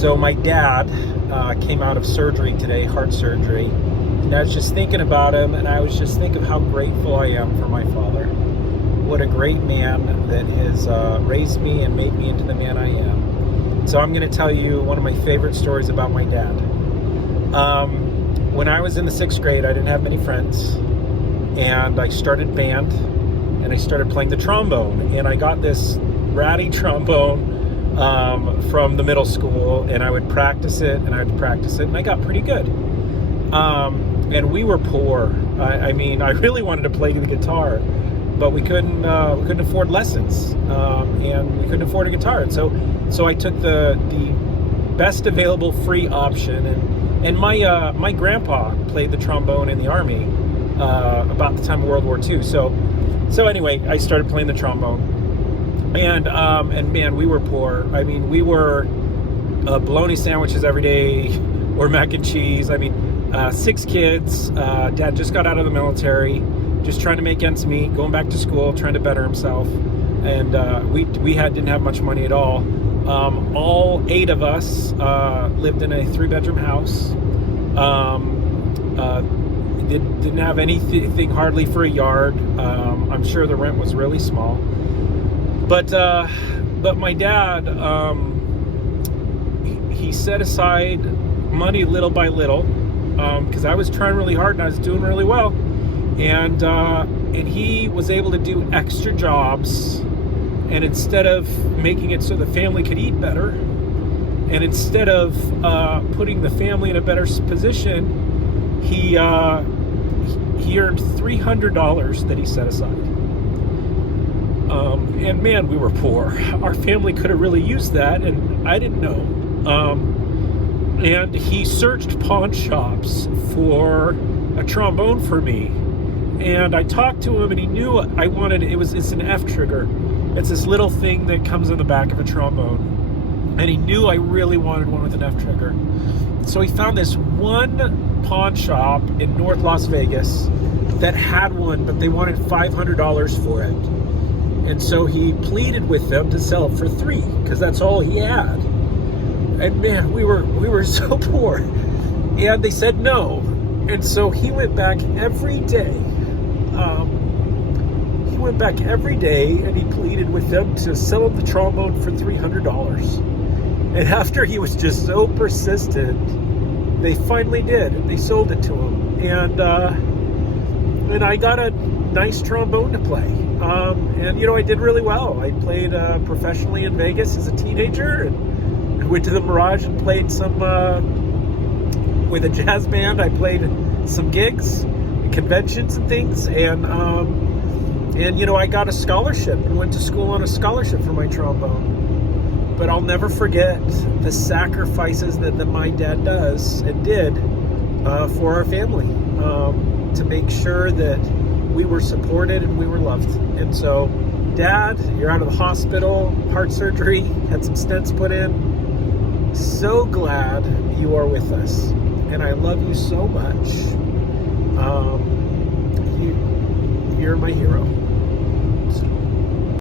So my dad came out of surgery today, heart surgery, and I was just thinking about him, and I was just thinking how grateful I am for my father. What a great man that has raised me and made me into the man I am. So I'm going to tell you one of my favorite stories about my dad. When I was in the 6th grade, I didn't have many friends, and I started band, and I started playing the trombone, and I got this ratty trombone from the middle school, and I would practice it, and I got pretty good. And we were poor. I mean, I really wanted to play the guitar, but we couldn't afford lessons, and we couldn't afford a guitar. And so I took the best available free option, and my grandpa played the trombone in the Army about the time of World War II. So anyway, I started playing the trombone. And man, we were poor. I mean, we were bologna sandwiches every day, or mac and cheese. I mean, 6 kids. Dad just got out of the military, just trying to make ends meet, going back to school, trying to better himself. And we didn't have much money at all. All 8 of us lived in a 3-bedroom house. Didn't have anything hardly for a yard. I'm sure the rent was really small. But my dad, he set aside money little by little, because I was trying really hard and I was doing really well, and he was able to do extra jobs, and instead of making it so the family could eat better, and instead of putting the family in a better position, he earned $300 that he set aside. And man, we were poor. Our family could have really used that, and I didn't know. And he searched pawn shops for a trombone for me. And I talked to him, and he knew I wanted, it's an F trigger. It's this little thing that comes in the back of a trombone. And he knew I really wanted one with an F trigger. So he found this one pawn shop in North Las Vegas that had one, but they wanted $500 for it. And so he pleaded with them to sell it for $3, because that's all he had. And man, we were so poor. And they said no. And so he went back every day. And he pleaded with them to sell him the trombone for $300. And after he was just so persistent, they finally did. They sold it to him. And I got a nice trombone to play. And I did really well. I played professionally in Vegas as a teenager, and I went to the Mirage and played some with a jazz band. I played some gigs, conventions and things, and I got a scholarship and went to school on a scholarship for my trombone. But I'll never forget the sacrifices that my dad did for our family, to make sure that we were supported and we were loved. And so, Dad, you're out of the hospital, heart surgery, had some stents put in. So glad you are with us, and I love you so much. You're my hero.